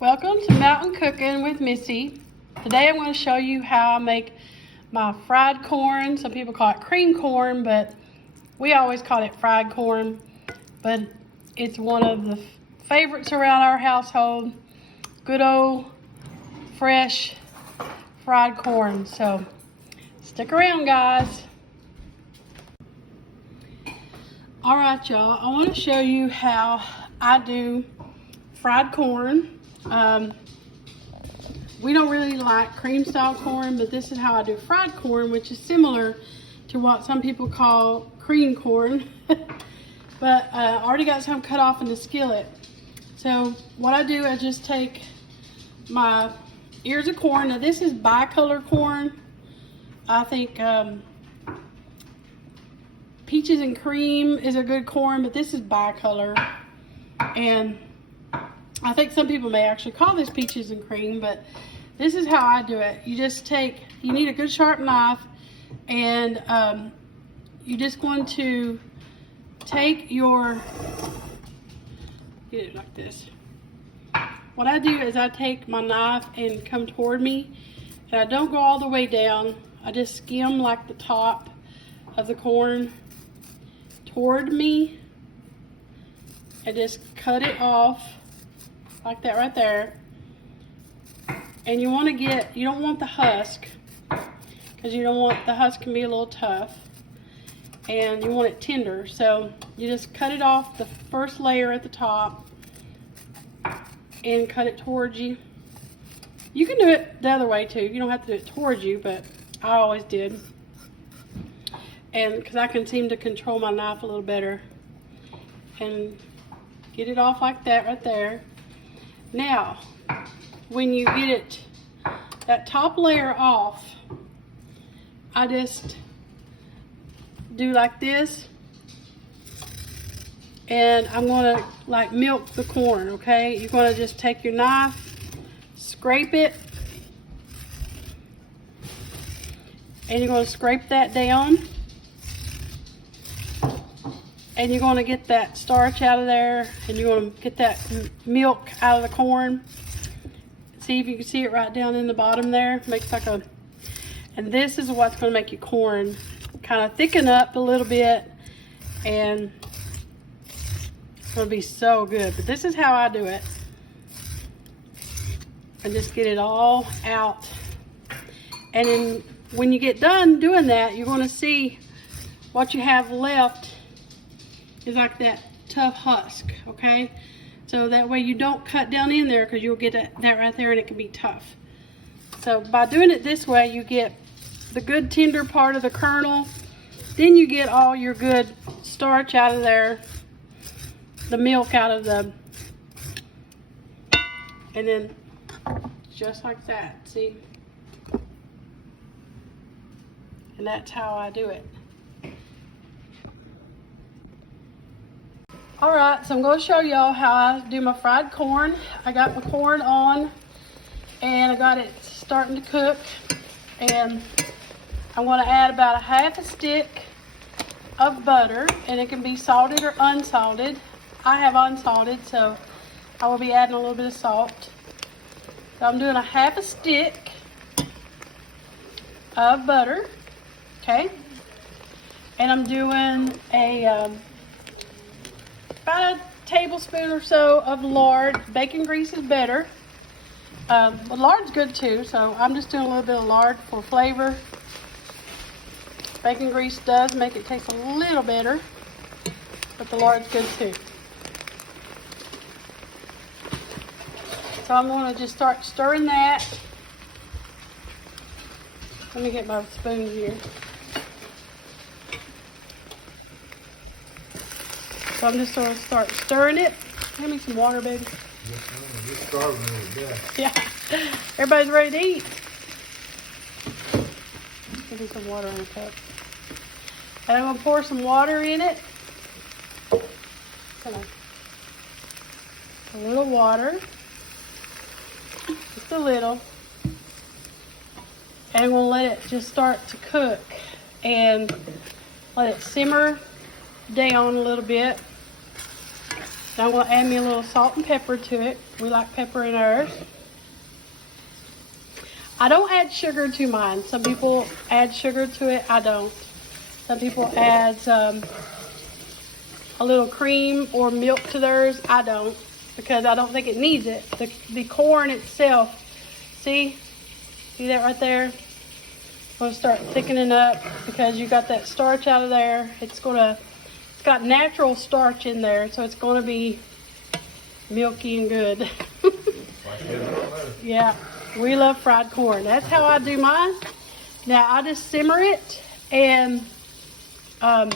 Welcome to Mountain Cooking with Missy. Today I'm going to show you how I make my fried corn. Some people call it cream corn, but we always call it fried corn. But it's one of the favorites around our household. Good old fresh fried corn. So stick around, guys. All right, y'all. I want to show you how I do fried corn. We don't really like cream style corn, but this is how I do fried corn, which is similar to what some people call cream corn. But I already got some cut off in the skillet. So what I do, I just take my ears of corn. Now this is bicolor corn. I think peaches and cream is a good corn, but this is bicolor. And I think some people may actually call this peaches and cream, but this is how I do it. You just you need a good sharp knife, and you're just going to take get it like this. What I do is I take my knife and come toward me, and I don't go all the way down. I just skim like the top of the corn toward me and just cut it off like that right there. And you want to you don't want the husk, because the husk can be a little tough, and you want it tender. So you just cut it off the first layer at the top and cut it towards you. You can do it the other way too. You don't have to do it towards you, but I always did. And because I can seem to control my knife a little better. And get it off like that right there. Now, when you get that top layer off, I just do like this, and I'm going to like milk the corn, okay? You're going to just take your knife, scrape it, and you're going to scrape that down, and you're going to get that starch out of there, and you're going to get that milk out of the corn. See if you can see it right down in the bottom there. Makes like and this is what's going to make your corn kind of thicken up a little bit, and it's going to be so good. But this is how I do it. And just get it all out. And then when you get done doing that, you're going to see what you have left is like that tough husk, okay? So that way you don't cut down in there, because you'll get that right there and it can be tough. So by doing it this way, you get the good tender part of the kernel. Then you get all your good starch out of there, the milk out of and then just like that, see? And that's how I do it. Alright, so I'm going to show y'all how I do my fried corn. I got my corn on, and I got it starting to cook, and I'm going to add about a half a stick of butter, and it can be salted or unsalted. I have unsalted, so I will be adding a little bit of salt. So I'm doing a half a stick of butter, okay, and I'm doing about a tablespoon or so of lard. Bacon grease is better, but lard's good too, so I'm just doing a little bit of lard for flavor. Bacon grease does make it taste a little better, but the lard's good too. So I'm going to just start stirring that. Let me get my spoon here. So I'm just going to start stirring it. Give me some water, baby. You're starving me to death. Yeah. Everybody's ready to eat. Give me some water in a cup. And I'm going to pour some water in it. A little water. Just a little. And we'll let it just start to cook. And let it simmer down a little bit. Now I'm going to add me a little salt and pepper to it. We like pepper in ours. I don't add sugar to mine. Some people add sugar to it. I don't. Some people add a little cream or milk to theirs. I don't, because I don't think it needs it. The corn itself, see that right there? It's going to start thickening up because you got that starch out of there. It's got natural starch in there, so it's going to be milky and good. Yeah, we love fried corn. That's how I do mine. Now I just simmer it, and I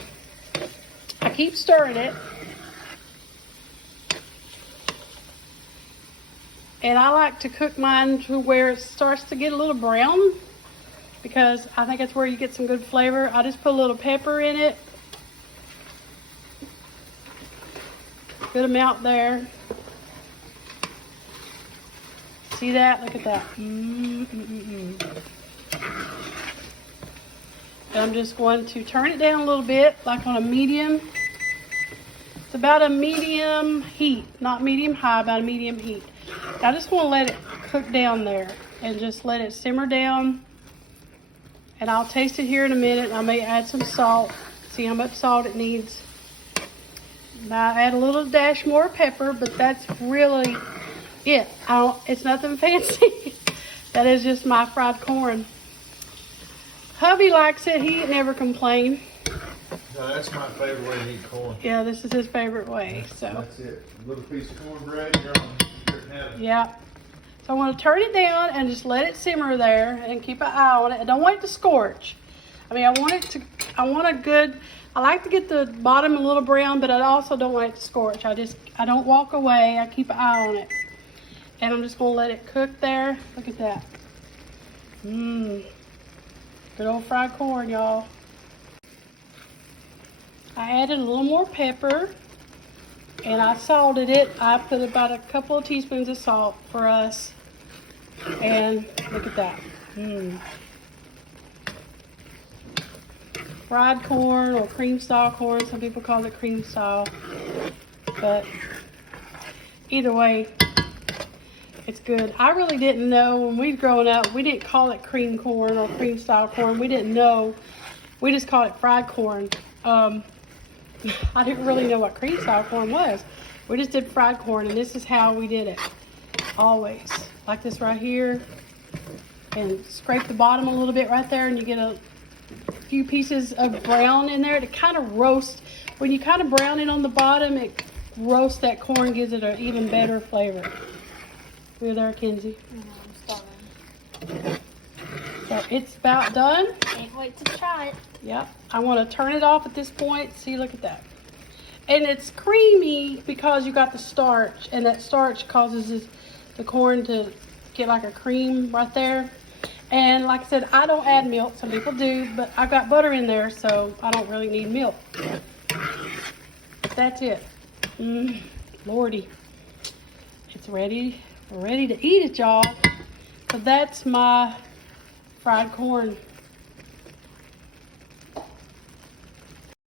keep stirring it. And I like to cook mine to where it starts to get a little brown, because I think that's where you get some good flavor. I just put a little pepper in it. Good amount there. See that? Look at that. And I'm just going to turn it down a little bit, like on a medium. It's about a medium heat, not medium high, about a medium heat. I just want to let it cook down there and just let it simmer down. And I'll taste it here in a minute. I may add some salt. See how much salt it needs. Now I add a little dash more pepper, but that's really it. It's nothing fancy. That is just my fried corn. Hubby likes it. He never complains. No, that's my favorite way to eat corn. Yeah, this is his favorite way. So That's it. A little piece of cornbread, you're in heaven. yeah. So I'm going to turn it down and just let it simmer there and keep an eye on it. I don't want it to scorch. I mean, I like to get the bottom a little brown, but I also don't want it to scorch. I don't walk away. I keep an eye on it. And I'm just going to let it cook there. Look at that. Good old fried corn, y'all. I added a little more pepper, and I salted it. I put about a couple of teaspoons of salt for us. And look at that. Fried corn or cream style corn. Some people call it cream style. But either way, it's good. I really didn't know when we were growing up, we didn't call it cream corn or cream style corn. We didn't know. We just called it fried corn. I didn't really know what cream style corn was. We just did fried corn, and this is how we did it. Always. Like this right here. And scrape the bottom a little bit right there, and you get a few pieces of brown in there to kind of roast. When you kind of brown it on the bottom, it roasts that corn, gives it an even better flavor. You're there, Kenzie. I'm starving. So it's about done. Can't wait to try it. Yep. I want to turn it off at this point. See, look at that. And it's creamy because you got the starch, and that starch causes the corn to get like a cream right there. And like I said, I don't add milk. Some people do, but I've got butter in there, so I don't really need milk. But that's it. Lordy. It's ready. We're ready to eat it, y'all. So that's my fried corn.